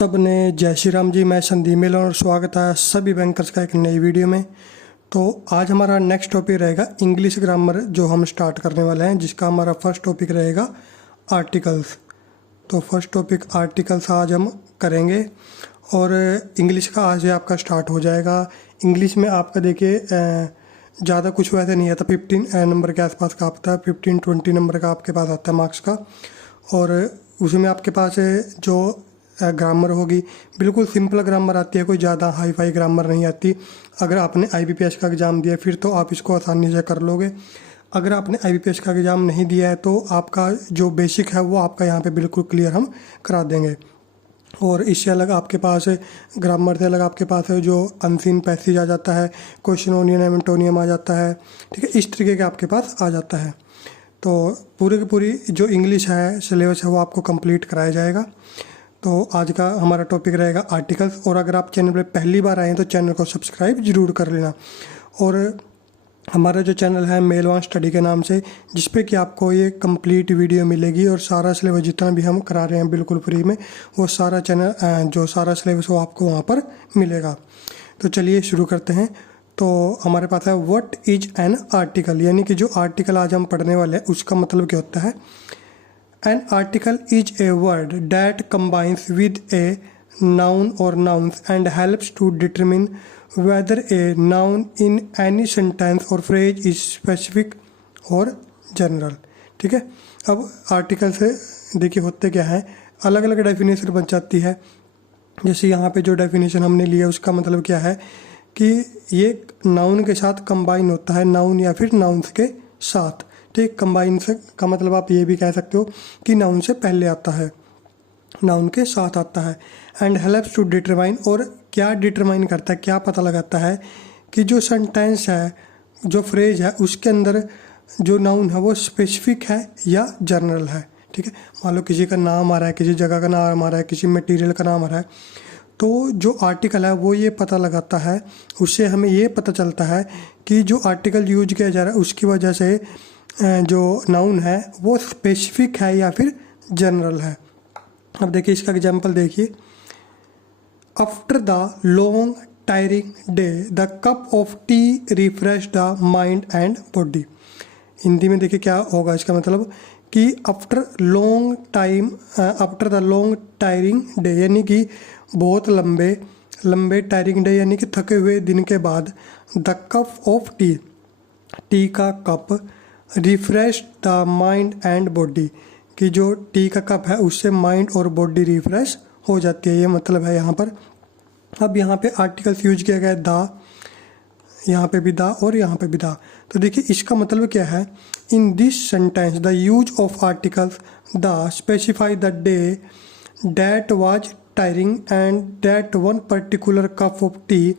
सब ने जय श्री राम जी। मैं संदीप मेल और स्वागत है सभी बैंकर्स का एक नई वीडियो में। तो आज हमारा नेक्स्ट टॉपिक रहेगा इंग्लिश ग्रामर, जो हम स्टार्ट करने वाले हैं, जिसका हमारा फर्स्ट टॉपिक रहेगा आर्टिकल्स। तो फर्स्ट टॉपिक आर्टिकल्स आज हम करेंगे और इंग्लिश का आज से आपका स्टार्ट हो जाएगा। इंग्लिश में आपका देखिए ज़्यादा कुछ वैसे नहीं आता, 15 नंबर के आसपास का आता है, 15-20 नंबर का आपके पास आता है मार्क्स का। और उसमें आपके पास जो ग्रामर होगी बिल्कुल सिंपल ग्रामर आती है, कोई ज़्यादा हाई फाई ग्रामर नहीं आती। अगर आपने IBPS का एग्ज़ाम दिया फिर तो आप इसको आसानी से कर लोगे। अगर आपने IBPS का एग्ज़ाम नहीं दिया है तो आपका जो बेसिक है वो आपका यहाँ पे बिल्कुल क्लियर हम करा देंगे। और इससे अलग आपके पास ग्रामर से अलग आपके पास है जो अनसीन पैसेज आ जाता है, क्वेश्चनोनियम एंटोनियम आ जाता है, ठीक है, इस तरीके के आपके पास आ जाता है। तो पूरी की पूरी जो इंग्लिश है सिलेबस है वो आपको कंप्लीट कराया जाएगा। तो आज का हमारा टॉपिक रहेगा आर्टिकल्स। और अगर आप चैनल पर पहली बार आए हैं तो चैनल को सब्सक्राइब ज़रूर कर लेना। और हमारा जो चैनल है मेल वन स्टडी के नाम से, जिस पे कि आपको ये कंप्लीट वीडियो मिलेगी और सारा सिलेबस जितना भी हम करा रहे हैं बिल्कुल फ्री में, वो सारा चैनल जो सारा सिलेबस वो आपको वहाँ पर मिलेगा। तो चलिए शुरू करते हैं। तो हमारे पास है व्हाट इज एन आर्टिकल, यानी कि जो आर्टिकल आज हम पढ़ने वाले हैं उसका मतलब क्या होता है। An article is a word that combines with a noun or nouns and helps to determine whether a noun in any sentence or phrase is specific or general। ठीक है, अब आर्टिकल से देखिए होते क्या है, अलग अलग डेफिनेशन बन जाती है। जैसे यहाँ पे जो डेफिनेशन हमने लिया उसका मतलब क्या है कि ये नाउन के साथ कंबाइन होता है, नाउन या फिर नाउन्स के साथ। ठीक, कंबाइन से का मतलब आप ये भी कह सकते हो कि नाउन से पहले आता है, नाउन के साथ आता है। एंड हेल्प्स टू डिटरमाइन, और क्या डिटरमाइन करता है, क्या पता लगाता है कि जो सेंटेंस है, जो फ्रेज है, उसके अंदर जो नाउन है वो स्पेसिफिक है या जनरल है। ठीक है, मान लो किसी का नाम आ रहा है, किसी जगह का नाम आ रहा है, किसी मटेरियल का नाम आ रहा है, तो जो आर्टिकल है वो ये पता लगाता है, उससे हमें ये पता चलता है कि जो आर्टिकल यूज किया जा रहा है उसकी वजह से जो नाउन है वो स्पेसिफिक है या फिर जनरल है। अब देखिए इसका एग्जांपल देखिए, after the long tiring day the cup of T refresh the mind and body. Hindi में देखिए क्या होगा इसका मतलब कि after long time, after the long tiring day, यानी कि बहुत लंबे टायरिंग डे यानी कि थके हुए दिन के बाद, the cup of tea, tea का cup, refresh the mind and body, कि जो टी का कप है उससे माइंड और बॉडी रिफ्रेश हो जाती है, ये मतलब है यहाँ पर। अब यहाँ पे आर्टिकल्स यूज किया गया है द, यहाँ पे भी द और यहाँ पे भी द। तो देखिए इसका मतलब क्या है, in this sentence the use of articles the specify the day that was tiring and that one particular cup of T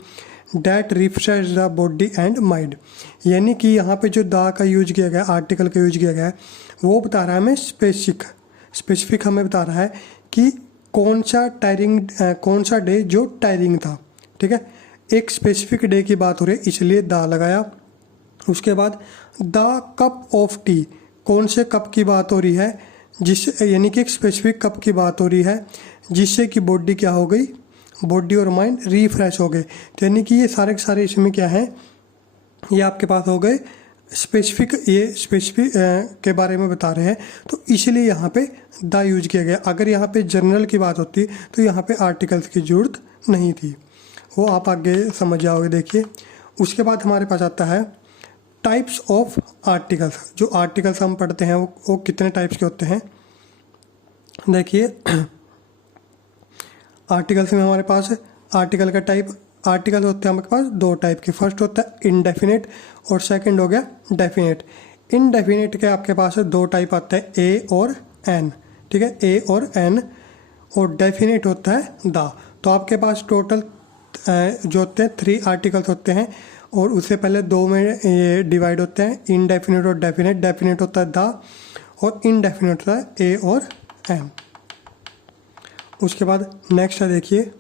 that refresh the body and mind. यानी कि यहाँ पे जो द का यूज किया गया, आर्टिकल का यूज किया गया है, वो बता रहा है हमें स्पेसिफिक हमें बता रहा है कि कौन सा डे जो टायरिंग था। ठीक है, एक स्पेसिफिक डे की बात हो रही है इसलिए द लगाया। उसके बाद द कप ऑफ टी, कौन से कप की बात हो रही है, जिससे यानी कि एक स्पेसिफिक कप की बात हो रही है जिससे कि बॉडी क्या हो गई, बॉडी और माइंड रिफ्रेश हो गए। तो यानी कि ये सारे के सारे इसमें क्या है, ये आपके पास हो गए स्पेसिफिक, ये स्पेसिफिक के बारे में बता रहे हैं, तो इसलिए यहाँ पे द यूज किया गया। अगर यहाँ पे जनरल की बात होती तो यहाँ पे आर्टिकल्स की जरूरत नहीं थी, वो आप आगे समझ जाओगे। देखिए उसके बाद हमारे पास आता है टाइप्स ऑफ आर्टिकल्स। जो आर्टिकल्स हम पढ़ते हैं वो कितने टाइप्स के होते हैं। देखिए आर्टिकल्स में हमारे पास आर्टिकल का टाइप, आर्टिकल होते हैं हमारे पास दो टाइप के। फर्स्ट होता है इनडेफिनेट और सेकंड हो गया डेफिनेट। इनडेफिनेट के आपके पास दो टाइप आता है, ए और एन। ठीक है, ए और एन। और डेफिनेट होता है द। तो आपके पास टोटल जो होते हैं 3 आर्टिकल्स होते हैं और उससे पहले 2 में ये डिवाइड होते हैं, इनडेफिनेट और डेफिनेट। डेफिनेट होता है द और इनडेफिनेट होता है ए और एन। उसके बाद नेक्स्ट है देखिए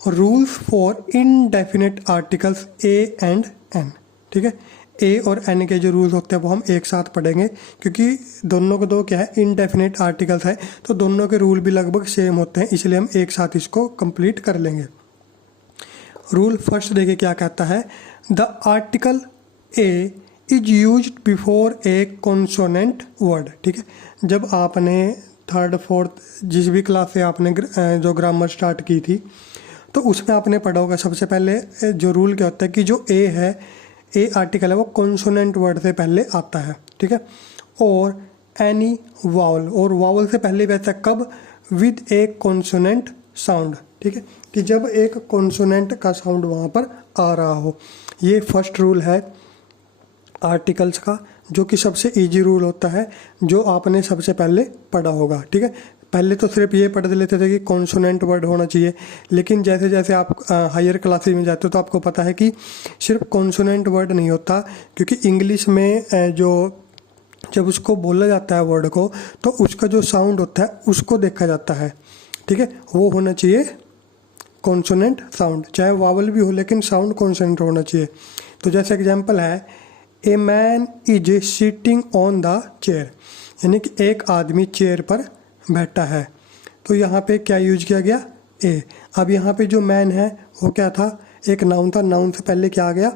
rules for indefinite articles a and an. ठीक है, ए और एन के जो रूल्स होते हैं वो हम एक साथ पढ़ेंगे, क्योंकि दोनों को दो क्या है इनडेफिनेट आर्टिकल्स है, तो दोनों के रूल भी लगभग सेम होते हैं, इसलिए हम एक साथ इसको कंप्लीट कर लेंगे। रूल फर्स्ट देखिए क्या कहता है, the article a is used before A consonant word. ठीक है, जब आपने थर्ड फोर्थ जिस भी क्लास से आपने जो ग्रामर स्टार्ट की थी तो उसमें आपने पढ़ा होगा सबसे पहले जो रूल क्या होता है कि जो ए है, ए आर्टिकल है, वो कॉन्सोनेंट वर्ड से पहले आता है। ठीक है, और एनी वावल, और वावल से पहले भी आता है कब, विद ए कॉन्सोनेंट साउंड। ठीक है, कि जब एक कॉन्सोनेंट का साउंड वहाँ पर आ रहा हो। ये फर्स्ट रूल है आर्टिकल्स का, जो कि सबसे इजी रूल होता है, जो आपने सबसे पहले पढ़ा होगा। ठीक है, पहले तो सिर्फ ये पढ़ लेते थे कि कॉन्सोनेंट वर्ड होना चाहिए, लेकिन जैसे जैसे आप हायर क्लासेस में जाते हो तो आपको पता है कि सिर्फ कॉन्सोनेंट वर्ड नहीं होता, क्योंकि इंग्लिश में जो जब उसको बोला जाता है वर्ड को, तो उसका जो साउंड होता है उसको देखा जाता है। ठीक है, वो होना चाहिए कॉन्सोनेंट साउंड, चाहे वावल भी हो लेकिन साउंड कॉन्सोनेंट होना चाहिए। तो जैसे एग्जांपल है, a man is sitting on the chair, यानी कि एक आदमी चेयर पर बैठा है। तो यहाँ पे क्या यूज किया गया, ए। अब यहाँ पे जो मैन है वो क्या था, एक नाउन था, नाउन से पहले क्या आ गया,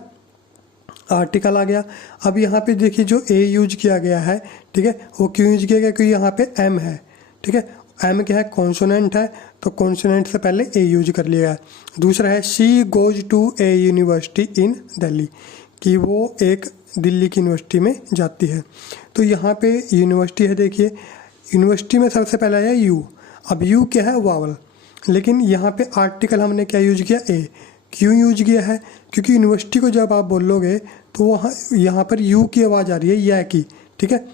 आर्टिकल आ गया। अब यहाँ पे देखिए जो ए यूज किया गया है, ठीक है, वो क्यों यूज किया गया, क्योंकि यहाँ पे एम है। ठीक है, एम क्या है, कॉन्सोनेंट है, तो कॉन्सोनेंट से पहले ए यूज कर लिया है। दूसरा है, she goes to a university in Delhi, कि वो एक दिल्ली की यूनिवर्सिटी में जाती है। तो यहाँ पे यूनिवर्सिटी है, देखिए यूनिवर्सिटी में सबसे पहले आया यू। अब यू क्या है, वावल, लेकिन यहाँ पे आर्टिकल हमने क्या यूज किया, ए। क्यों यूज किया है, क्योंकि यूनिवर्सिटी को जब आप बोलोगे तो वहाँ यहाँ पर यू की आवाज़ आ रही है या की। ठीक है,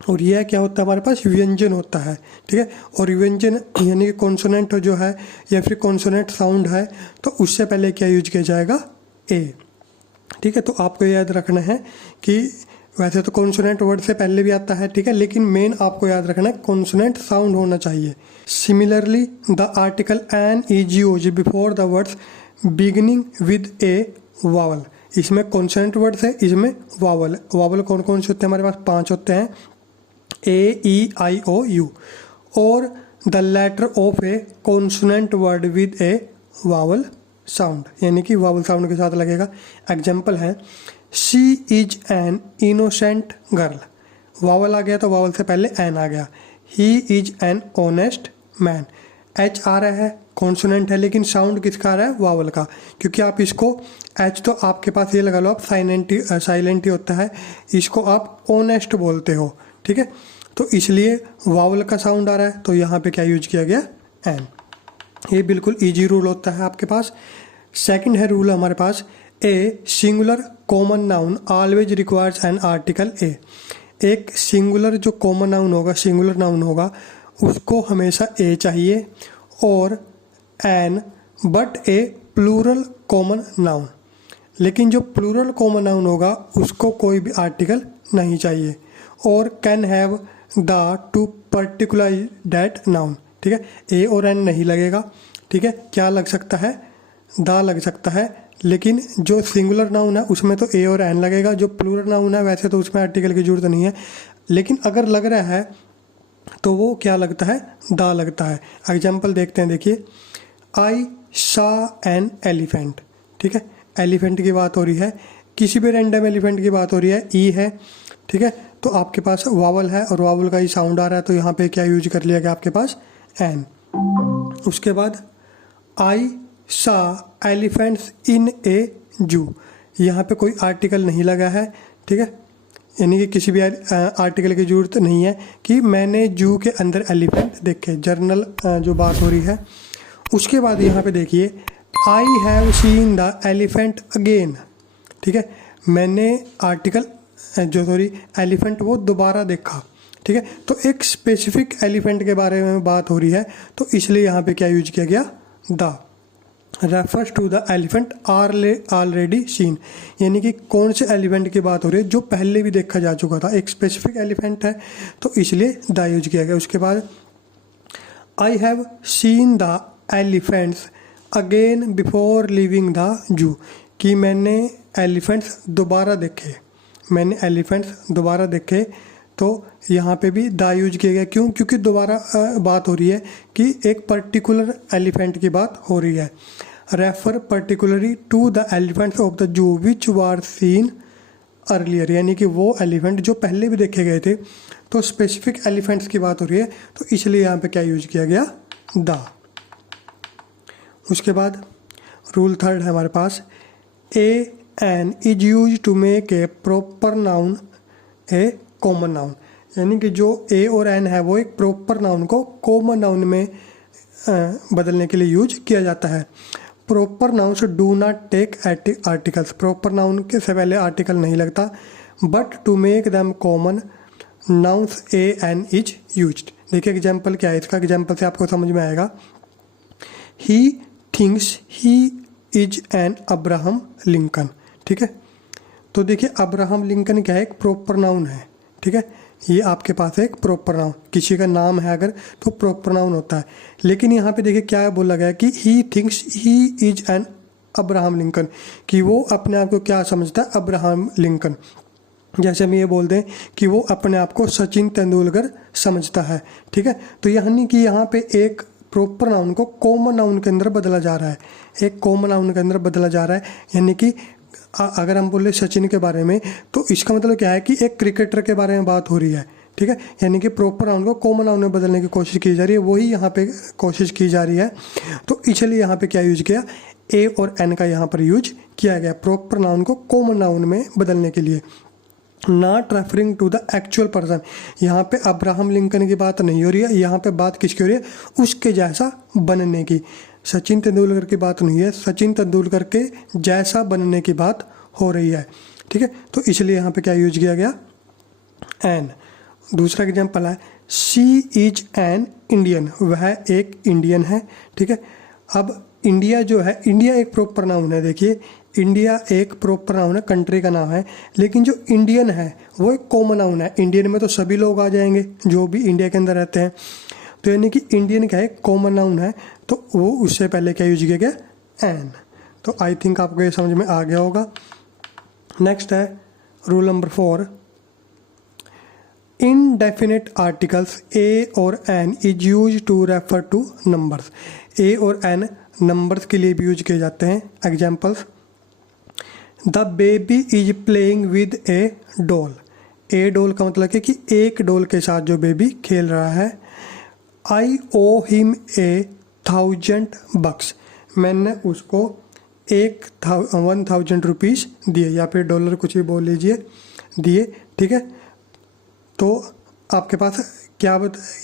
और यह क्या होता है, हमारे पास व्यंजन होता है। ठीक है, और व्यंजन यानी कि कॉन्सोनेंट जो है या फिर कॉन्सोनेंट साउंड है, तो उससे पहले क्या यूज किया जाएगा, ए। ठीक है, तो आपको याद रखना है कि वैसे तो कॉन्सोनेंट वर्ड से पहले भी आता है, ठीक है, लेकिन मेन आपको याद रखना है कॉन्सोनेंट साउंड होना चाहिए। Similarly the article an is used before the words beginning with a vowel. इसमें कॉन्सोनेंट वर्ड्स है, इसमें वावल। वावल कौन कौन से होते हैं, हमारे पास 5 होते हैं, A E I O U, और the letter of a consonant word with a vowel sound, यानी कि वावल साउंड के साथ लगेगा। एग्जाम्पल है, she is an innocent girl, vowel आ गया तो वावल से पहले एन आ गया। He is an honest man, H आ रहा है, कॉन्सोनेंट है, लेकिन साउंड किसका आ रहा है, वावल का, क्योंकि आप इसको एच तो आपके पास ये लगा लो आप साइलेंट ही होता है, इसको आप ऑनेस्ट बोलते हो। ठीक है, तो इसलिए वावल का साउंड आ रहा है, तो यहाँ पे क्या यूज किया गया, एन। ये बिल्कुल इजी रूल होता है आपके पास। सेकंड है रूल हमारे पास, a singular common noun always requires an article A. एक सिंगुलर जो कॉमन नाउन होगा, सिंगुलर नाउन होगा, उसको हमेशा ए चाहिए, और an but a plural common noun, लेकिन जो प्लूरल कॉमन नाउन होगा उसको कोई भी आर्टिकल नहीं चाहिए, और can have the two particular that noun. ठीक है, ए और एन नहीं लगेगा। ठीक है, क्या लग सकता है, दा लग सकता है, लेकिन जो सिंगुलर नाउन है उसमें तो ए और एन लगेगा। जो प्लूरल नाउन है वैसे तो उसमें आर्टिकल की जरूरत नहीं है, लेकिन अगर लग रहा है तो वो क्या लगता है, दा लगता है। एग्जाम्पल देखते हैं, देखिए, आई सा एन एलिफेंट। ठीक है, एलिफेंट की बात हो रही है, किसी भी रैंडम एलिफेंट की बात हो रही है, ई है। ठीक है, तो आपके पास वावल है और वावल का ही साउंड आ रहा है, तो यहाँ पे क्या यूज कर लिया गया आपके पास, एन। उसके बाद आई सा एलिफेंट्स इन ए जू, यहाँ पे कोई आर्टिकल नहीं लगा है। ठीक है, यानी कि किसी भी आर्टिकल की जरूरत नहीं है कि मैंने जू के अंदर एलिफेंट देखे, जर्नल जो बात हो रही है। उसके बाद यहाँ पे देखिए, I have seen the elephant again. ठीक है, मैंने आर्टिकल एलिफेंट वो दोबारा देखा। ठीक है, तो एक स्पेसिफिक एलिफेंट के बारे में बात हो रही है, तो इसलिए यहाँ पे क्या यूज किया गया, the refers to the elephant already seen, यानी कि कौन से एलिफेंट की बात हो रही है जो पहले भी देखा जा चुका था, एक स्पेसिफिक एलिफेंट है, तो इसलिए द यूज किया गया। उसके बाद I have seen the elephants again before living the zoo, कि मैंने एलिफेंट्स दोबारा देखे। मैंने एलिफेंट्स दोबारा देखे, तो यहाँ पे भी द यूज किया गया। क्यों? क्योंकि दोबारा बात हो रही है कि एक पर्टिकुलर एलिफेंट की बात हो रही है। Refer particularly to the elephants of the zoo which were seen earlier, यानी कि वो एलिफेंट जो पहले भी देखे गए थे। तो स्पेसिफिक एलिफेंट्स की बात हो रही है, तो इसलिए यहाँ पे क्या यूज किया गया? द। उसके बाद रूल थर्ड है हमारे पास, A an is use to make a proper noun a common noun, यानी कि जो ए और एन है वो एक प्रॉपर नाउन को कॉमन नाउन में बदलने के लिए यूज किया जाता है। Proper nouns do not take articles, proper noun के से पहले आर्टिकल नहीं लगता। But to make them common nouns A an is used. देखिए एग्जाम्पल क्या है इसका, एग्जाम्पल से आपको समझ में आएगा। He thinks he is N Abraham Lincoln, ठीक है। तो देखिए अब्राहम लिंकन क्या है? एक प्रॉपर नाउन है, ठीक है। ये आपके पास है एक प्रॉपर नाउन, किसी का नाम है अगर तो प्रॉपर नाउन होता है। लेकिन यहाँ पे देखिए क्या बोला गया कि he thinks he is N Abraham Lincoln, कि वो अपने आप को क्या समझता है? Abraham Lincoln. जैसे हम ये बोल दें कि वो अपने आप को सचिन तेंदुलकर समझता है, ठीक है। तो यानी कि यहाँ पे एक प्रॉपर नाउन को कॉमन नाउन के अंदर बदला जा रहा है, एक कॉमन नाउन के अंदर बदला जा रहा है। यानी कि अगर हम बोले सचिन के बारे में, तो इसका मतलब क्या है कि एक क्रिकेटर के बारे में बात हो रही है, ठीक है। यानी कि प्रॉपर नाउन को कॉमन नाउन में बदलने की कोशिश की जा रही है, वही यहाँ पे कोशिश की जा रही है। तो इसलिए यहाँ पे क्या यूज किया? ए और एन का यहाँ पर यूज किया गया प्रॉपर नाउन को कॉमन नाउन में बदलने के लिए। Not referring to the actual person, यहाँ पे अब्राहम लिंकन की बात नहीं हो रही है, यहाँ पे बात किसकी हो रही है? उसके जैसा बनने की। सचिन तेंदुलकर की बात नहीं है, सचिन तेंदुलकर के जैसा बनने की बात हो रही है, ठीक है। तो इसलिए यहाँ पे क्या यूज किया गया? एन। दूसरा एग्जाम्पल है, शी इज एन इंडियन, वह एक इंडियन है, ठीक है। अब इंडिया जो है, इंडिया एक प्रॉपर नाउन है। देखिए इंडिया एक प्रॉपर नाउन है, कंट्री का नाम है, लेकिन जो इंडियन है वो एक कॉमन नाउन है। इंडियन में तो सभी लोग आ जाएंगे जो भी इंडिया के अंदर रहते हैं। तो यानी कि इंडियन क्या है? कॉमन नाउन है, तो वो उससे पहले क्या यूज किया गया? एन। तो आई थिंक आपको ये समझ में आ गया होगा। नेक्स्ट है rule number 4, indefinite articles A और an is use to refer to numbers. A और एन नंबर्स के लिए भी यूज किए जाते हैं। Examples, the baby is playing with A doll. A doll का मतलब है कि एक डॉल के साथ जो बेबी खेल रहा है। आई ओ हिम ए 1000 bucks, मैंने उसको 1000 रुपीज़ दिए, या फिर डॉलर कुछ भी बोल लीजिए, दिए, ठीक है। तो आपके पास क्या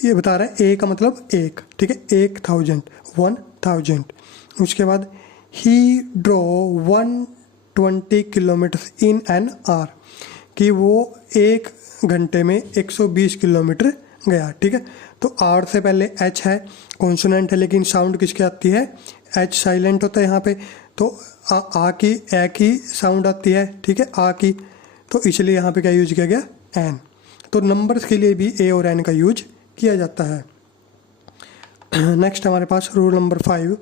ये बता रहा है? ए का मतलब एक, ठीक है, 1000। उसके बाद he drove 120 kilometer in an hour, कि वो एक घंटे में 120 किलोमीटर गया, ठीक है। तो आर से पहले एच है, कॉन्सोनेंट है, लेकिन साउंड किसकी आती है? एच साइलेंट होता है यहाँ पे। तो आ की ए की साउंड आती है, ठीक है, आ की। तो इसलिए यहाँ पे क्या यूज किया गया? एन। तो नंबर्स के लिए भी ए और एन का यूज किया जाता है। नेक्स्ट हमारे पास rule number 5,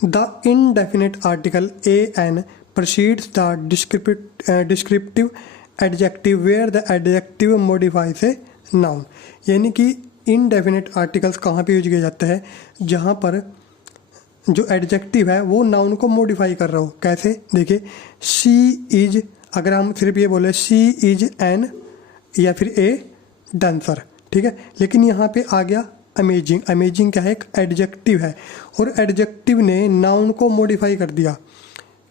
the indefinite article A an precedes the descriptive adjective where the adjective modifies a noun। यानी कि इनडेफिनेट आर्टिकल्स कहाँ पे यूज किया जाता है? जहाँ पर जो एडजेक्टिव है वो नाउन को मॉडिफाई कर रहा हो। कैसे? देखिए शी इज, अगर हम सिर्फ ये बोले शी इज एन या फिर ए डांसर, ठीक है, लेकिन यहाँ पे आ गया अमेजिंग। अमेजिंग क्या है? एक एडजेक्टिव है, और एडजेक्टिव ने नाउन को मॉडिफाई कर दिया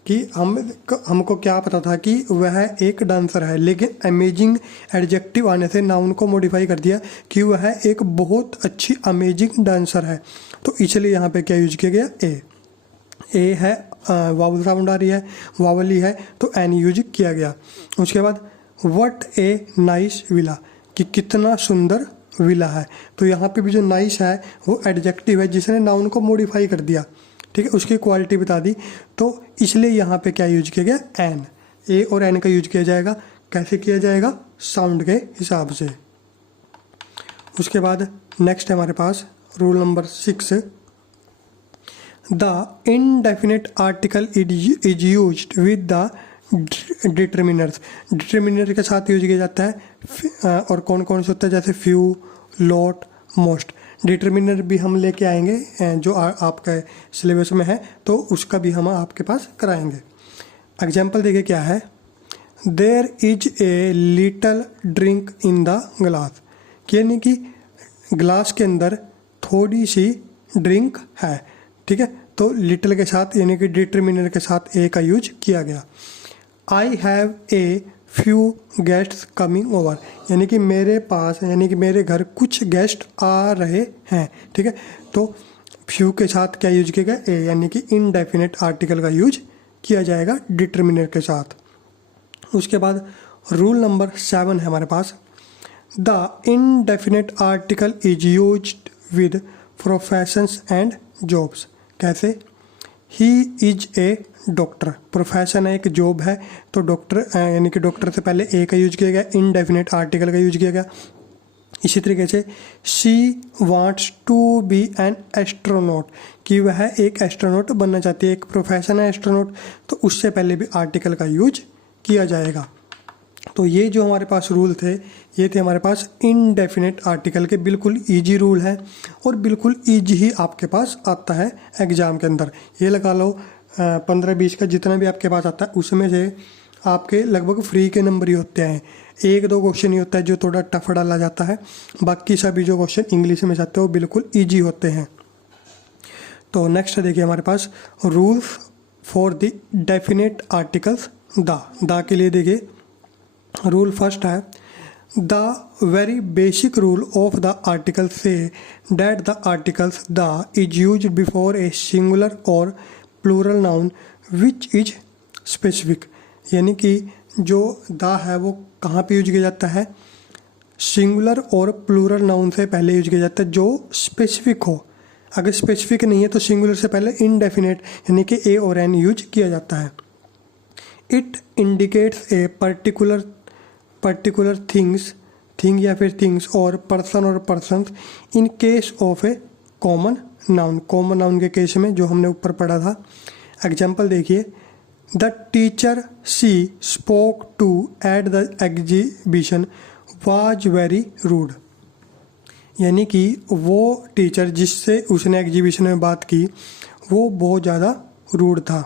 कि हमको क्या पता था कि वह एक डांसर है, लेकिन अमेजिंग एडजेक्टिव आने से नाउन को मॉडिफाई कर दिया कि वह एक बहुत अच्छी अमेजिंग डांसर है। तो इसलिए यहाँ पे क्या यूज किया गया? ए है, वावल साउंड आ रही है, वावल ही है, तो एन यूज किया गया। उसके बाद व्हाट ए नाइस विला, कि कितना सुंदर विला है। तो यहाँ पे भी जो नाइस है वो एडजेक्टिव है जिसने नाउन को मॉडिफाई कर दिया, ठीक है, उसकी क्वालिटी बता दी। तो इसलिए यहाँ पे क्या यूज किया गया? एन। ए और एन का यूज किया जाएगा। कैसे किया जाएगा? साउंड के हिसाब से। उसके बाद नेक्स्ट है हमारे पास rule number 6, the indefinite article is used with the determiners, determiner के साथ यूज किया जाता है और कौन कौन से होते हैं, जैसे फ्यू, लॉट, मोस्ट। डिटर्मिनर भी हम लेके आएंगे जो आपका सिलेबस में है, तो उसका भी हम आपके पास कराएंगे। एग्जाम्पल देखिए क्या है, there is a little drink in the glass, यानी कि ग्लास के अंदर थोड़ी सी ड्रिंक है, ठीक है। तो लिटिल के साथ यानी कि डिटर्मिनर के साथ ए का यूज किया गया। I have a few guests coming over, यानी कि मेरे पास यानी कि मेरे घर कुछ गेस्ट आ रहे हैं, ठीक है। तो फ्यू के साथ क्या यूज किया गया, ए, यानी कि इनडेफिनेट आर्टिकल का यूज किया जाएगा डिटर्मिनर के साथ। उसके बाद रूल नंबर 7 है हमारे पास, the indefinite article is used with professions and jobs. कैसे, he is a doctor, profession है, एक जॉब है, तो डॉक्टर यानी कि डॉक्टर से पहले ए का यूज किया गया, इनडेफिनेट आर्टिकल का यूज किया गया। इसी तरीके से she wants to be an astronaut, कि वह एक एस्ट्रोनॉट बनना चाहती है, एक प्रोफेशन है एस्ट्रोनॉट, तो उससे पहले भी आर्टिकल का यूज किया जाएगा। तो ये जो हमारे पास रूल थे, ये थे हमारे पास इनडेफिनेट आर्टिकल के, बिल्कुल इजी रूल है और बिल्कुल इजी ही आपके पास आता है एग्ज़ाम के अंदर। ये लगा लो 15-20 का जितना भी आपके पास आता है, उसमें से आपके लगभग फ्री के नंबर ही होते हैं। 1-2 क्वेश्चन ही होता है जो थोड़ा टफ डाला जाता है, बाकी सभी जो क्वेश्चन इंग्लिश में जाते हैं वो बिल्कुल ईजी होते हैं। तो नेक्स्ट देखिए हमारे पास rules for the definite articles, the के लिए देखिए रूल फर्स्ट है, the very basic rule of the article से that the articles the is use before a singular और plural noun which is specific, यानी कि जो द है वो कहाँ पे यूज किया जाता है, सिंगुलर और प्लूरल नाउन से पहले यूज किया जाता है जो स्पेसिफिक हो। अगर स्पेसिफिक नहीं है तो सिंगुलर से पहले इनडेफिनेट यानी कि ए और एन यूज किया जाता है। It indicates a particular thing या फिर थिंग्स और persons in case of a common noun के केस में, जो हमने ऊपर पढ़ा था। एग्जाम्पल देखिए, the teacher she spoke to at the exhibition was very rude, यानी कि वो टीचर जिससे उसने एग्जीबिशन में बात की वो बहुत ज़्यादा रूड था।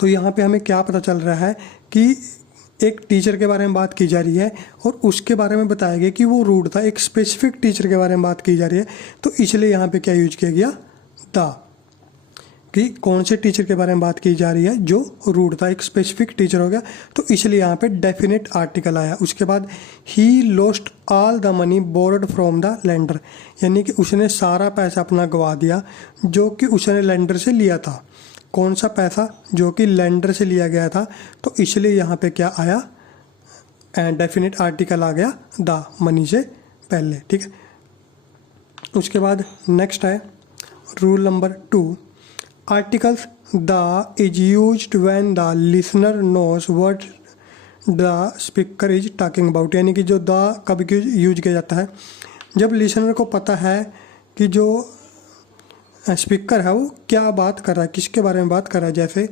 तो यहाँ पे हमें क्या पता चल रहा है कि एक टीचर के बारे में बात की जा रही है और उसके बारे में बताया गया कि वो रूड था, एक स्पेसिफिक टीचर के बारे में बात की जा रही है, तो इसलिए यहाँ पे क्या यूज किया गया, द, कि कौन से टीचर के बारे में बात की जा रही है जो रूड था, एक स्पेसिफिक टीचर हो गया, तो इसलिए यहाँ पे डेफिनेट आर्टिकल आया। उसके बाद he lost all the money board from the lender, यानी कि उसने सारा पैसा अपना गवा दिया जो कि उसने लेंडर से लिया था। कौन सा पैसा, जो कि लेंडर से लिया गया था, तो इसलिए यहाँ पे क्या आया, डेफिनेट आर्टिकल आ गया द, मनी से पहले, ठीक है। उसके बाद नेक्स्ट है rule number 2, articles the is used when the listener knows what the speaker is talking about, यानी कि जो द कब यूज किया जाता है, जब लिसनर को पता है कि जो स्पीकर है वो क्या बात कर रहा है, किसके बारे में बात कर रहा है। जैसे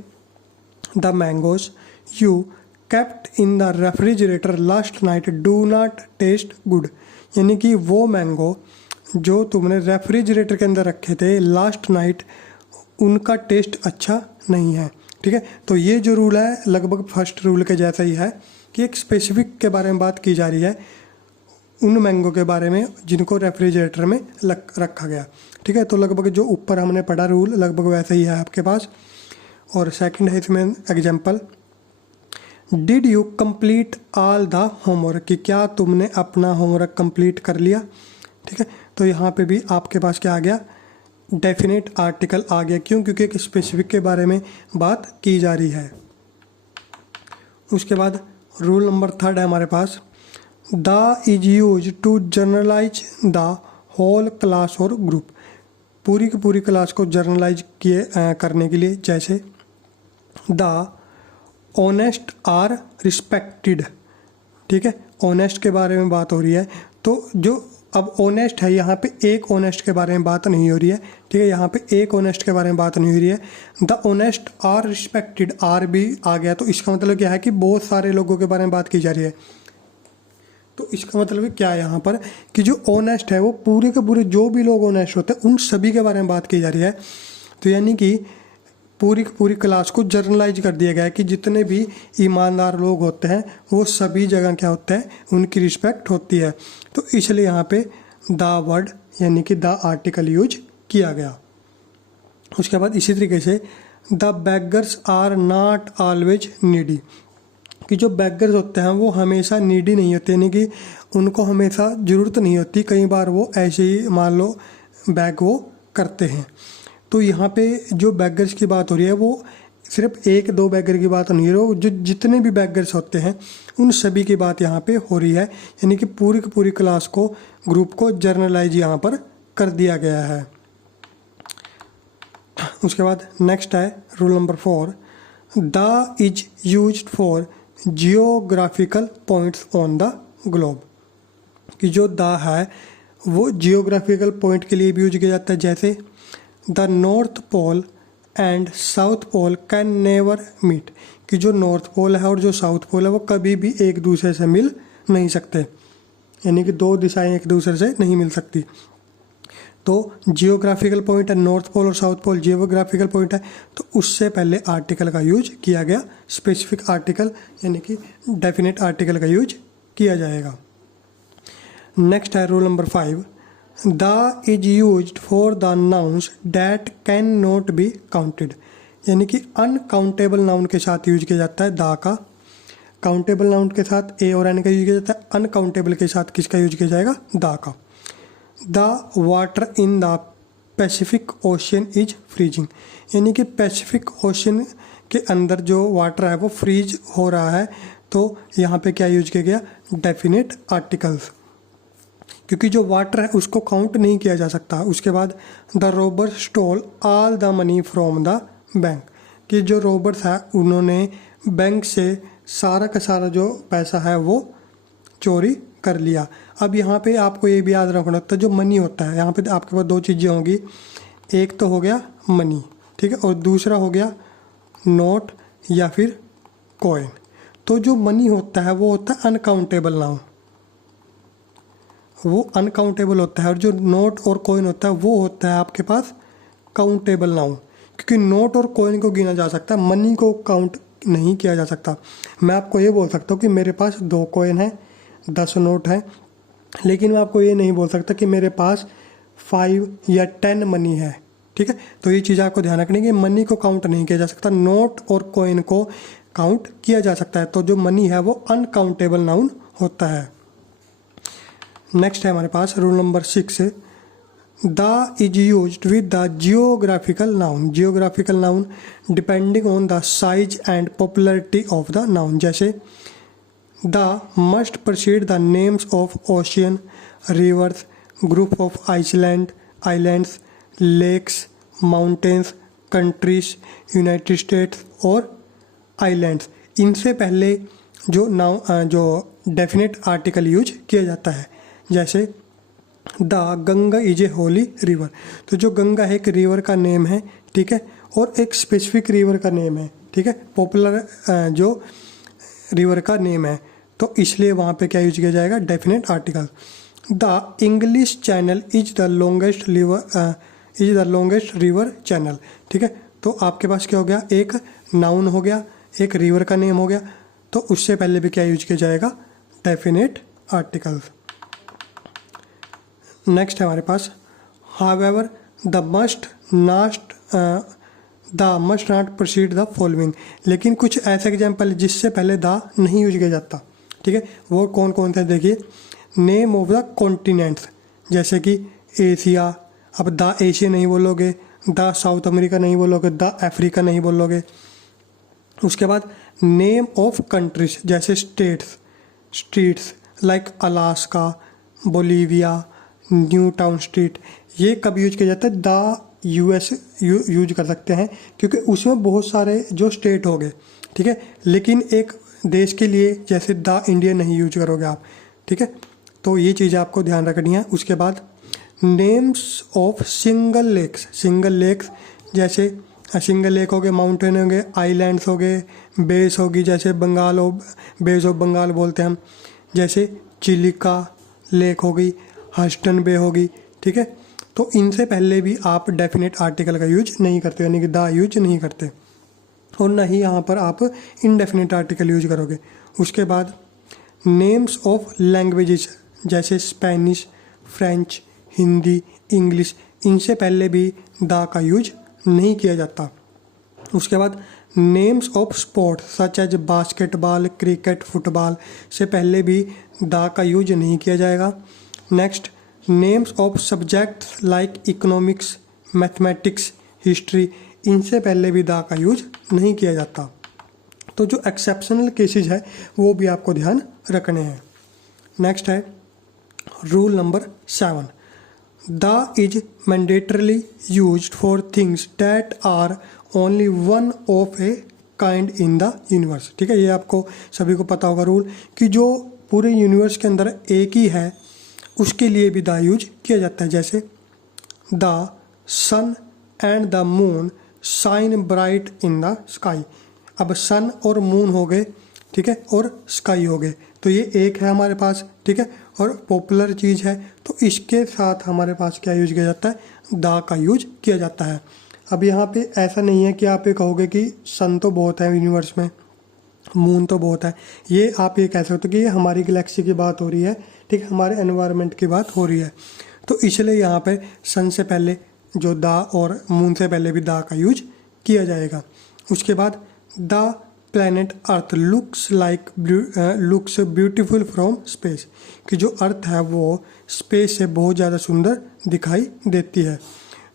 the mangoes you kept in the refrigerator last night do not taste good, यानी कि वो मैंगो जो तुमने रेफ्रिजरेटर के अंदर रखे थे लास्ट नाइट, उनका टेस्ट अच्छा नहीं है, ठीक है। तो ये जो रूल है लगभग फर्स्ट रूल के जैसा ही है कि एक स्पेसिफिक के बारे में बात की जा रही है, उन मैंगो के बारे में जिनको रेफ्रिजरेटर में रखा गया, ठीक है। तो लगभग जो ऊपर हमने पढ़ा रूल लगभग वैसा ही है आपके पास। और सेकंड है इसमें example, did you complete all the homework, कि क्या तुमने अपना होमवर्क कंप्लीट कर लिया, ठीक है। तो यहाँ पे भी आपके पास क्या आ गया, डेफिनेट आर्टिकल आ गया, क्यों, क्योंकि एक स्पेसिफिक के बारे में बात की जा रही है। उसके बाद रूल नंबर 3 है हमारे पास, the is use to generalize the whole class और ग्रुप, पूरी की पूरी क्लास को जर्नलाइज करने के लिए। जैसे द ऑनेस्ट आर रिस्पेक्टेड, ठीक है, ऑनेस्ट के बारे में बात हो रही है, तो जो अब ऑनेस्ट है, यहाँ पे एक ऑनेस्ट के बारे में बात नहीं हो रही है, ठीक है, यहाँ पे एक ऑनेस्ट के बारे में बात नहीं हो रही है। The honest are respected, are भी आ गया, तो इसका मतलब क्या है कि बहुत सारे लोगों के बारे में बात की जा रही है। तो इसका मतलब क्या है यहाँ पर कि जो ऑनेस्ट है वो पूरे के पूरे जो भी लोग ऑनेस्ट होते हैं उन सभी के बारे में बात की जा रही है। तो यानी कि पूरी की पूरी क्लास को जर्नलाइज कर दिया गया है कि जितने भी ईमानदार लोग होते हैं वो सभी जगह क्या होते हैं, उनकी रिस्पेक्ट होती है। तो इसलिए यहाँ पे द वर्ड यानी कि द आर्टिकल यूज किया गया। उसके बाद इसी तरीके से the beggars are not always needy, कि जो बेगर्स होते हैं वो हमेशा नीडी नहीं होते, यानी कि उनको हमेशा ज़रूरत नहीं होती, कई बार वो ऐसे ही मान लो बैग वो करते हैं। तो यहाँ पे जो बेगर्स की बात हो रही है वो सिर्फ एक दो बेगर की बात नहीं हो रही, जो जितने भी बेगर्स होते हैं उन सभी की बात यहाँ पे हो रही है, यानी कि पूरी की पूरी क्लास को, ग्रुप को जर्नलाइज यहाँ पर कर दिया गया है। उसके बाद नेक्स्ट है rule number 4, the is used for geographical points on the globe, कि जो द है वो जियोग्राफिकल पॉइंट के लिए भी यूज किया जाता है। जैसे the north pole and south pole can never meet, कि जो नॉर्थ पोल है और जो साउथ पोल है वो कभी भी एक दूसरे से मिल नहीं सकते, यानी कि दो दिशाएं एक दूसरे से नहीं मिल सकती। तो जियोग्राफिकल पॉइंट है, नॉर्थ पोल और साउथ पोल जियोग्राफिकल पॉइंट है, तो उससे पहले आर्टिकल का यूज किया गया, स्पेसिफिक आर्टिकल यानी कि डेफिनेट आर्टिकल का यूज किया जाएगा। नेक्स्ट है rule number 5, the is used for the nouns that can not be counted, यानी कि अनकाउंटेबल नाउन के साथ यूज किया जाता है द का। काउंटेबल नाउन के साथ ए और एन का यूज किया जाता है, अनकाउंटेबल के साथ किसका यूज किया जाएगा, द का। The water in the Pacific ocean is freezing, यानी कि पैसिफिक ओशियन के अंदर जो वाटर है वो फ्रीज हो रहा है, तो यहाँ पे क्या यूज किया गया, डेफिनेट आर्टिकल्स, क्योंकि जो वाटर है उसको काउंट नहीं किया जा सकता। उसके बाद the robber stole all the money from the bank, कि जो रोबर्स है उन्होंने बैंक से सारा का सारा जो पैसा है वो चोरी कर लिया। अब यहाँ पे आपको ये भी याद रखना होता है, जो मनी होता है यहाँ पे आपके पास दो चीज़ें होंगी, एक तो हो गया मनी, ठीक है, और दूसरा हो गया नोट या फिर कॉइन। तो जो मनी होता है वो होता है अनकाउंटेबल नाउन, वो अनकाउंटेबल होता है, और जो नोट और कॉइन होता है वो होता है आपके पास काउंटेबल नाउन, क्योंकि नोट और कॉइन को गिना जा सकता है, मनी को काउंट नहीं किया जा सकता। मैं आपको ये बोल सकता हूँ कि मेरे पास 2 कॉइन है, 10 नोट है, लेकिन मैं आपको ये नहीं बोल सकता कि मेरे पास 5 या 10 मनी है, ठीक है। तो ये चीज़ आपको ध्यान रखनी है कि मनी को काउंट नहीं किया जा सकता, नोट और कॉइन को काउंट किया जा सकता है। तो जो मनी है वो अनकाउंटेबल नाउन होता है। नेक्स्ट है हमारे पास rule number 6, the is used with the geographical noun, geographical noun depending on the size and popularity of the noun. जैसे the must proceed the names of ocean, rivers, group of islands, lakes, mountains, countries, united states और islands. इनसे पहले जो definite article use किया जाता है। जैसे the Ganga is a Holi river, तो जो गंगा है एक रिवर का नेम है, ठीक है, और एक स्पेसिफिक रिवर का नेम है, ठीक है, पॉपुलर जो रिवर का नेम है, तो इसलिए वहाँ पे क्या यूज किया जाएगा, definite article. The English channel is the longest river channel, ठीक है। तो आपके पास क्या हो गया, एक नाउन हो गया, एक रिवर का नेम हो गया, तो उससे पहले भी क्या यूज किया जाएगा, डेफिनेट आर्टिकल। नेक्स्ट है हमारे पास however the must not proceed the following, लेकिन कुछ ऐसे एग्जाम्पल जिससे पहले द नहीं यूज किया जाता, ठीक है, वो कौन कौन थे देखिए। नेम ऑफ द कॉन्टिनेंट्स, जैसे कि एशिया, अब द एशिया नहीं बोलोगे, द साउथ अमेरिका नहीं बोलोगे, द अफ्रीका नहीं बोलोगे। उसके बाद नेम ऑफ कंट्रीज, जैसे states like Alaska, Bolivia, new town street, ये कब यूज किया जाता है, द यूएस यूज कर सकते हैं, क्योंकि उसमें बहुत सारे जो स्टेट हो गए, ठीक है, लेकिन एक देश के लिए जैसे द इंडिया नहीं यूज करोगे आप, ठीक है। तो ये चीज़ें आपको ध्यान रखनी है। उसके बाद नेम्स ऑफ सिंगल लेक्स जैसे सिंगल लेक हो गए, माउंटेन हो गए, आइलैंड्स हो गए, बेस होगी जैसे बेस ऑफ बंगाल बोलते हैं हम, जैसे चिलिका लेक होगी, हस्टन बे होगी, ठीक है। तो इनसे पहले भी आप डेफिनेट आर्टिकल का यूज नहीं करते, यानी कि द यूज नहीं करते, और ना ही यहाँ पर आप इनडेफिनेट आर्टिकल यूज करोगे। उसके बाद नेम्स ऑफ लैंग्वेजेस जैसे स्पेनिश, फ्रेंच, हिंदी, इंग्लिश, इनसे पहले भी द का यूज नहीं किया जाता। उसके बाद names of sport such as basketball, cricket, football से पहले भी द का यूज नहीं किया जाएगा। Next, names of subjects like economics, mathematics, history, इनसे पहले भी द का यूज नहीं किया जाता। तो जो एक्सेप्शनल केसेस है वो भी आपको ध्यान रखने हैं। नेक्स्ट है rule number 7, the is mandatorily used for things that are only one of a kind in the universe, ठीक है। ये आपको सभी को पता होगा रूल, कि जो पूरे यूनिवर्स के अंदर एक ही है उसके लिए भी द यूज किया जाता है। जैसे the sun and the moon shine bright in the sky. अब सन और मून हो गए, ठीक है, और स्काई हो गए, तो ये एक है हमारे पास, ठीक है, और पॉपुलर चीज़ है, तो इसके साथ हमारे पास क्या यूज किया जाता है, द का यूज किया जाता है। अब यहाँ पे ऐसा नहीं है कि आप ये कहोगे कि सन तो बहुत है यूनिवर्स में, मून तो बहुत है, ये आप ये कह सकते हो कि ये हमारी गैलेक्सी की बात हो रही है, ठीक है, हमारे एनवायरनमेंट की बात हो रही है। तो इसलिए यहाँ पे सन से पहले जो द और मून से पहले भी द का यूज किया जाएगा। उसके बाद the planet earth looks beautiful from space, कि जो अर्थ है वो स्पेस से बहुत ज़्यादा सुंदर दिखाई देती है।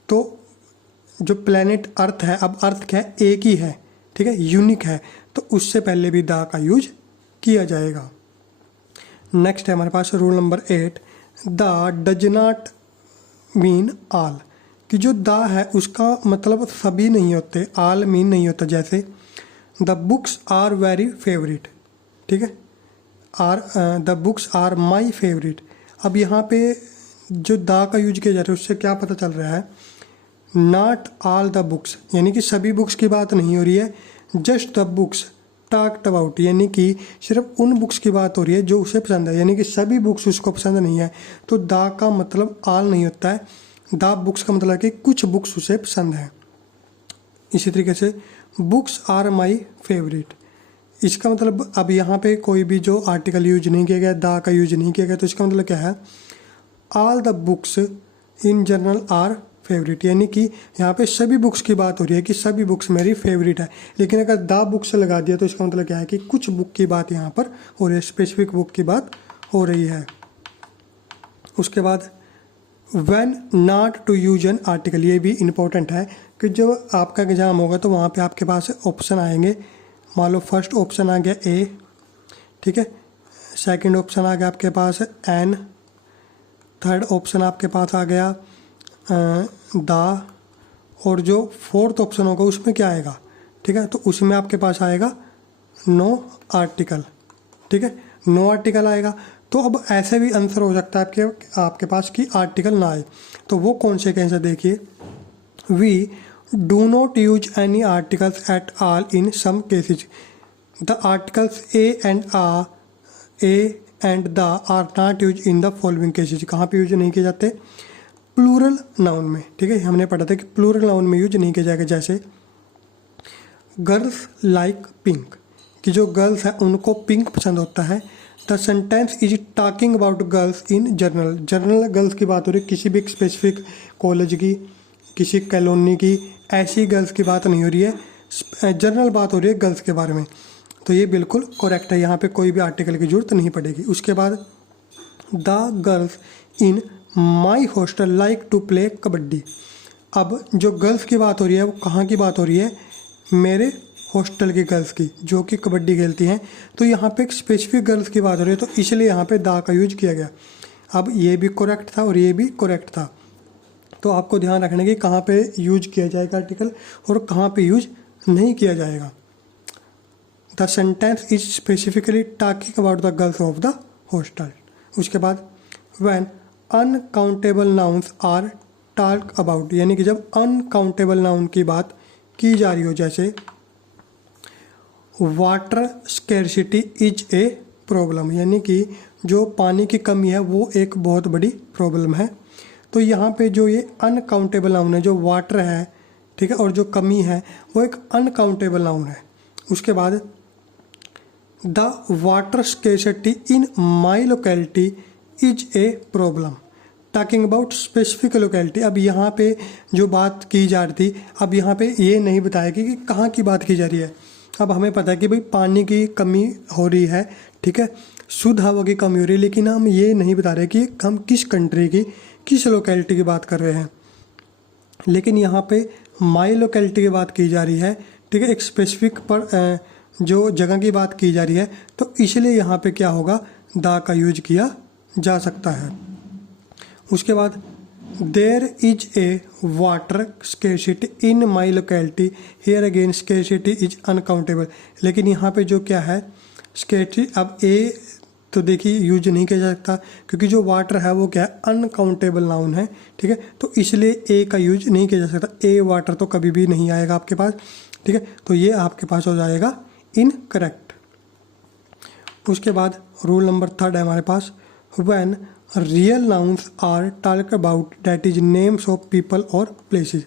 तो जो प्लैनेट अर्थ है, अब अर्थ क्या है, एक ही है, ठीक है, यूनिक है, तो उससे पहले भी द का यूज किया जाएगा। नेक्स्ट है हमारे पास rule number 8, the does not mean all, कि जो द है उसका मतलब सभी नहीं होते, ऑल मीन नहीं होता। जैसे the books are very favourite, ठीक है, the books are my favourite. अब यहाँ पे जो द का यूज किया जा रहा है उससे क्या पता चल रहा है, नॉट ऑल द बुक्स, यानी कि सभी बुक्स की बात नहीं हो रही है, just the books talked about, यानी कि सिर्फ उन बुक्स की बात हो रही है जो उसे पसंद है, यानी कि सभी बुक्स उसको पसंद नहीं है। तो द का मतलब ऑल नहीं होता है, द बुक्स का मतलब है कि कुछ बुक्स उसे पसंद है। इसी तरीके से बुक्स आर माई फेवरेट, इसका मतलब अब यहाँ पे कोई भी जो आर्टिकल यूज नहीं किया गया, द का यूज नहीं किया गया, तो इसका मतलब क्या है, all the books in general R favourite, यानी कि यहाँ पे सभी बुक्स की बात हो रही है कि सभी बुक्स मेरी फेवरेट है। लेकिन अगर द बुक्स लगा दिया तो इसका मतलब क्या है कि कुछ बुक की बात यहाँ पर हो रही है, स्पेसिफिक बुक की बात हो रही है। उसके बाद when not to use an article, ये भी इम्पोर्टेंट है कि जब आपका एग्जाम होगा तो वहाँ पे आपके पास ऑप्शन आएंगे। मान लो फर्स्ट ऑप्शन आ गया ए, ठीक है, सेकंड ऑप्शन आ गया आपके पास एन, थर्ड ऑप्शन आपके पास आ गया द, और जो फोर्थ ऑप्शन होगा उसमें क्या आएगा, ठीक है, तो उसमें आपके पास आएगा नो आर्टिकल, ठीक है, नो आर्टिकल आएगा। तो अब ऐसे भी आंसर हो सकता है आपके पास कि आर्टिकल ना आए, तो वो कौन से कैसे देखिए, we do not use any articles at all in some cases, the articles a and the are not use in the following cases. कहाँ पे यूज नहीं किए जाते, प्लूरल नाउन में, ठीक है, हमने पढ़ा था कि प्लूरल नाउन में यूज नहीं किया जाएगा। जैसे गर्ल्स लाइक पिंक, कि जो गर्ल्स है उनको पिंक पसंद होता है। The sentence is talking about girls in general girls की बात हो रही है, किसी भी एक स्पेसिफिक कॉलेज की, किसी कॉलोनी की, ऐसी गर्ल्स की बात नहीं हो रही है, जनरल बात हो रही है गर्ल्स के बारे में। तो ये बिल्कुल करेक्ट है, यहाँ पे कोई भी आर्टिकल की जरूरत नहीं पड़ेगी। उसके बाद the girls in my hostel like to play kabaddi, अब जो गर्ल्स की बात हो रही है वो कहाँ की बात हो रही है, मेरे हॉस्टल की गर्ल्स की, जो कि कबड्डी खेलती हैं। तो यहाँ पे एक स्पेसिफिक गर्ल्स की बात हो रही है, तो इसलिए यहाँ पे द का यूज किया गया। अब ये भी करेक्ट था और ये भी करेक्ट था, तो आपको ध्यान रखना कि कहाँ पे यूज किया जाएगा आर्टिकल और कहाँ पे यूज नहीं किया जाएगा। The sentence is specifically talking about the girls of the hostel. उसके बाद when uncountable nouns are talk about, यानी कि जब अनकाउंटेबल नाउन की बात की जा रही हो, जैसे water scarcity is a problem, यानी कि जो पानी की कमी है वो एक बहुत बड़ी प्रॉब्लम है। तो यहाँ पे जो ये अनकाउंटेबल नाउन है, जो वाटर है, ठीक है, और जो कमी है वो एक अनकाउंटेबल नाउन है। उसके बाद the water scarcity in my locality is a problem, talking about specific locality. अब यहाँ पे जो बात की जा रही थी, अब यहाँ पे ये नहीं बताया कि कहाँ की बात की जा रही है। अब हमें पता है कि भाई पानी की कमी हो रही है, ठीक है, शुद्ध हवा की कमी हो रही है, लेकिन हम ये नहीं बता रहे कि हम किस कंट्री की, किस लोकेलिटी की बात कर रहे हैं। लेकिन यहाँ पे माई लोकेलिटी की बात की जा रही है, ठीक है, एक स्पेसिफिक पर जो जगह की बात की जा रही है, तो इसलिए यहाँ पे क्या होगा, द का यूज किया जा सकता है। उसके बाद there is a water scarcity in my locality, here again scarcity is uncountable. लेकिन यहाँ पे जो क्या है स्कैरसिटी, अब ए तो देखिए यूज नहीं किया जा सकता क्योंकि जो वाटर है वो क्या है, अनकाउंटेबल नाउन है, ठीक है, तो इसलिए ए का यूज नहीं किया जा सकता। ए वाटर तो कभी भी नहीं आएगा आपके पास, ठीक है, तो ये आपके पास हो जाएगा इनकरेक्ट। उसके बाद रूल नंबर 3 है हमारे पास, when real nouns are talk about that is names of people और प्लेसेस,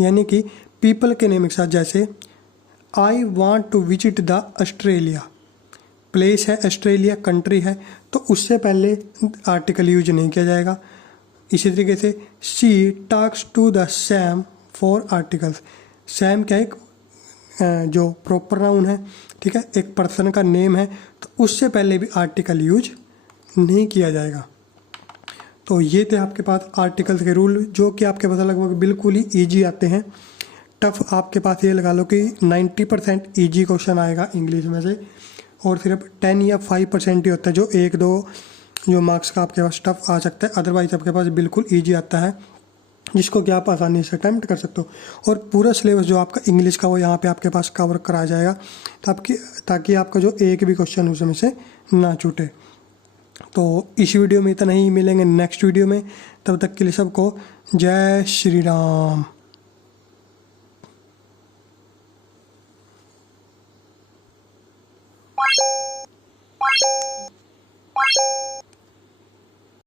यानी कि पीपल के नेम के साथ, जैसे I want to visit the Australia, place है ऑस्ट्रेलिया, कंट्री है, तो उससे पहले आर्टिकल यूज नहीं किया जाएगा। इसी तरीके से she talks to the Sam for articles, Sam क्या एक जो प्रॉपर नाउन है, ठीक है, एक पर्सन का नेम है, तो उससे पहले भी आर्टिकल यूज नहीं किया जाएगा। तो ये थे आपके पास आर्टिकल्स के रूल, जो कि आपके पास लगभग बिल्कुल ही ईजी आते हैं। टफ आपके पास ये लगा लो कि 90% ईजी क्वेश्चन आएगा इंग्लिश में से, और सिर्फ 10 या 5% ही होता है जो 1-2 जो मार्क्स का आपके पास टफ आ सकता है। अदरवाइज आपके पास बिल्कुल ईजी आता है, जिसको कि आप आसानी से अटैम्प्ट कर सकते हो। और पूरा सिलेबस जो आपका इंग्लिश का वो यहाँ पे आपके पास कवर कराया जाएगा, ताकि आपका जो एक भी क्वेश्चन उसमें से ना छूटे। तो इस वीडियो में इतना ही, मिलेंगे नेक्स्ट वीडियो में, तब तक के लिए सबको जय श्री राम।